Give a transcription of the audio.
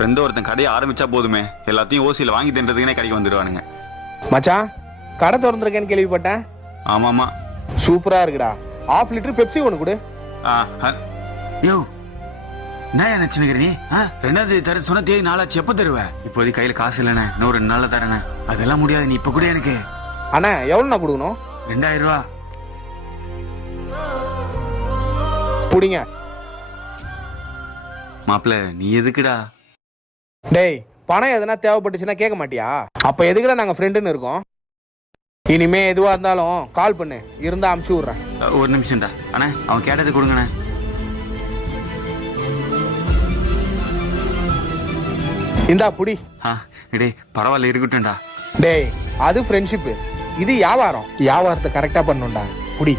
Friend ஒருத்தன் கடையை ஆரம்பிச்சா போதுமே, எல்லாத்தையும் ஓசியில் வாங்கி தின்றதுக்குனே கடைக்கு வந்துடுவானுங்க. மச்சான், கடை திறந்துருக்கேன்னு கேள்விப்பட்டேன். ஆமாமா. சூப்பரா இருக்குடா. 1/2 லிட்டர் பெப்சி ஒன்று கொடு. யோ, என்ன நினைச்சுக்கிற நீ? 2ஆம் தேதி தர சொன்ன தேதி நாளாச்சு, எப்போ தருவேன்? இப்போதைக்கு கையில காசு இல்லைண்ணே, இன்னும் 2 நாள்ல தரேண்ணே. அதெல்லாம் முடியாது, நீ இப்ப கூட எனக்கு. அண்ணா எவ்வளோண்ணா கொடுக்கணும்? 2000 ரூபா. புடிங்க. மாப்பிள்ள, நீ எதுக்குடா? டேய், பணம் எதுனா தேவைப்பட்டுச்சுன்னா கேட்க மாட்டியா? அப்ப எதுக்குடா நாங்க ஃப்ரெண்டுன்னு இருக்கோம்? இனிமே எதுவா இருந்தாலும் கால் பண்ணு, இருந்தா அமுச்சு விடுறேன். ஒரு நிமிஷம்டா அண்ணே, அவன் கேட்டது கொடுங்கண்ணே. இந்தா புடி. டேய் பரவாயில்ல, இருக்கட்டும்டா. டேய், அது ஃப்ரெண்ட்ஷிப்பு, இது வியாபாரம். வியாபாரத்தை கரெக்டா பண்ணுண்டா. புடி.